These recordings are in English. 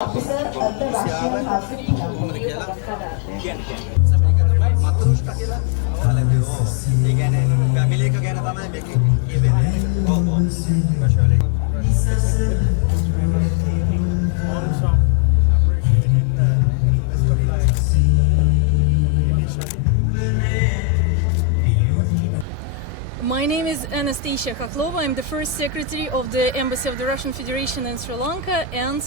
Officer of the Russian House of මතුරුෂ්ක කියලා ඔයාලගේ ඕ ඒ කියන්නේ ෆැමිලි එක ගැන තමයි මේකේ කියවෙන්නේ ඕ රෂාලේ also appreciating the best of life My name is Anastasia Khokhlova. I'm the first secretary of the Embassy of the Russian Federation in Sri Lanka and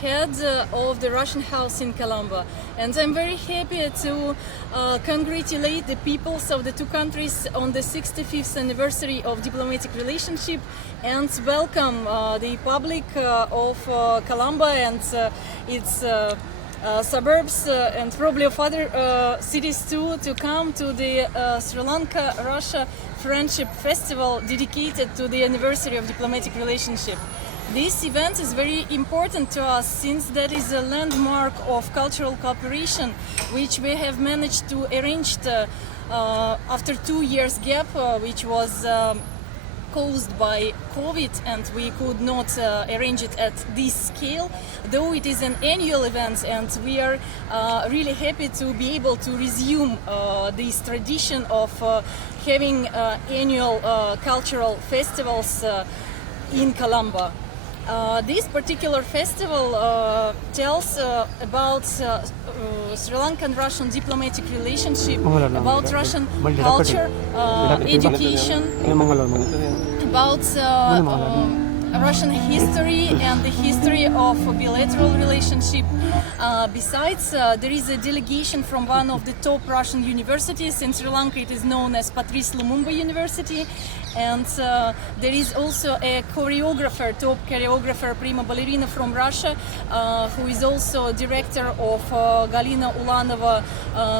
head of the Russian House in Colombo. And I'm very happy to congratulate the peoples of the two countries on the 65th anniversary of diplomatic relationship and welcome the public of Colombo and its suburbs and probably of other cities too to come to the Sri Lanka-Russia Friendship Festival dedicated to the anniversary of diplomatic relationship. This event is very important to us since that is a landmark of cultural cooperation which we have managed to arrange after 2 years gap which was caused by COVID and we could not arrange it at this scale, though it is an annual event and we are really happy to be able to resume this tradition of having annual cultural festivals in Colombo. This particular festival tells about Sri Lankan-Russian diplomatic relationship, about Russian culture, education, about Russian history and the history of bilateral relationship. Besides, there is a delegation from one of the top Russian universities in Sri Lanka. It is known as Patrice Lumumba University. And there is also a choreographer, top choreographer, prima ballerina from Russia, who is also director of Galina Ulanova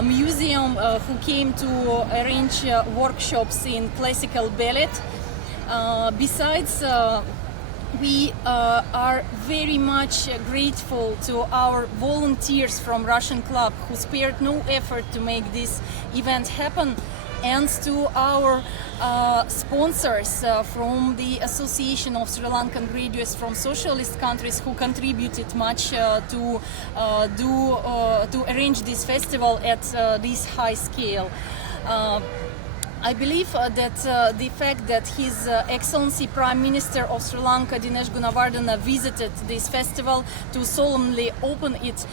Museum, who came to arrange workshops in classical ballet. Besides, we are very much grateful to our volunteers from Russian Club who spared no effort to make this event happen, and to our sponsors from the Association of Sri Lankan Graduates from Socialist countries who contributed much to arrange this festival at this high scale. I believe that the fact that His Excellency Prime Minister of Sri Lanka, Dinesh Gunawardena, visited this festival to solemnly open it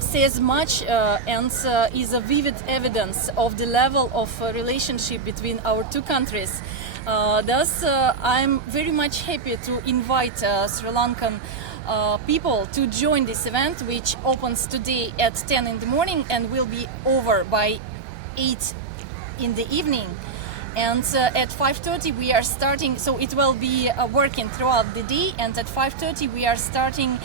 says much and is a vivid evidence of the level of relationship between our two countries. Thus, I'm very much happy to invite Sri Lankan people to join this event, which opens today at 10 in the morning and will be over by 8 in the evening. And at 5:30 we are starting, so it will be working throughout the day, and at 5:30 we are starting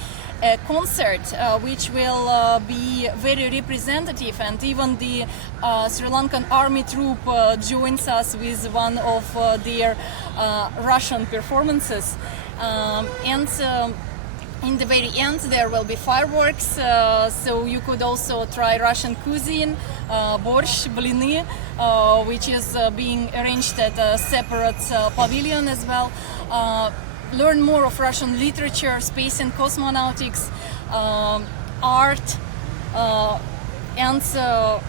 a concert which will be very representative, and even the Sri Lankan army troop joins us with one of their Russian performances. In the very end there will be fireworks, so you could also try Russian cuisine, borscht, blini, which is being arranged at a separate pavilion as well. Learn more of Russian literature, space and cosmonautics, art, and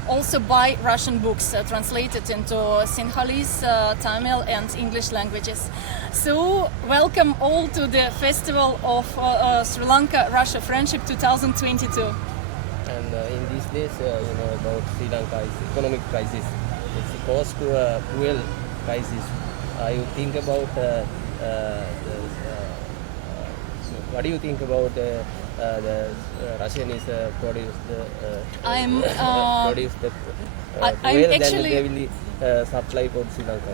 also buy Russian books translated into Sinhalese, Tamil and English languages. So welcome all to the festival of Sri Lanka-Russia Friendship 2022. And in these days, about Sri Lanka's economic crisis, it's caused to a fuel crisis. You think about what do you think about the Russian is produced the fuel, actually, then they will supply for Sri Lanka.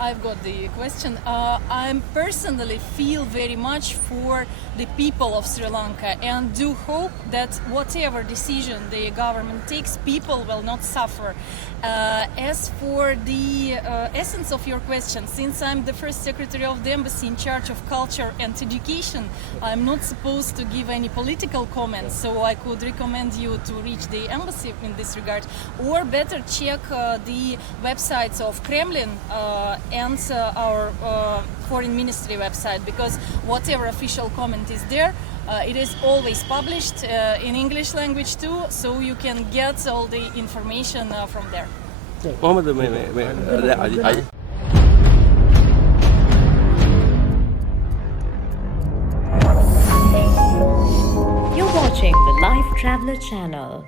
I've got the question. I personally feel very much for the people of Sri Lanka and do hope that whatever decision the government takes, people will not suffer. As for the essence of your question, since I'm the first secretary of the embassy in charge of culture and education, I'm not supposed to give any political comments, so I could recommend you to reach the embassy in this regard, or better check the websites of Kremlin and our foreign ministry website, because whatever official comment is there, It is always published in English language too, so you can get all the information from there. You're watching the Lifetraveler channel.